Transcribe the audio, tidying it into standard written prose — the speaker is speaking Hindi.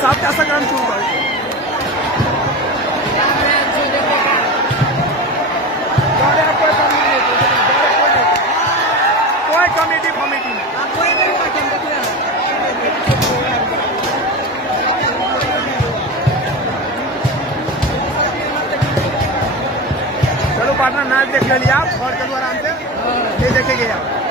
साहब कैसा काम शुरू कर कोई कमेटी फमेटी नहीं। चलो पार्टनर मैच देख लिया आप और चलो आराम से ये देखेंगे आप।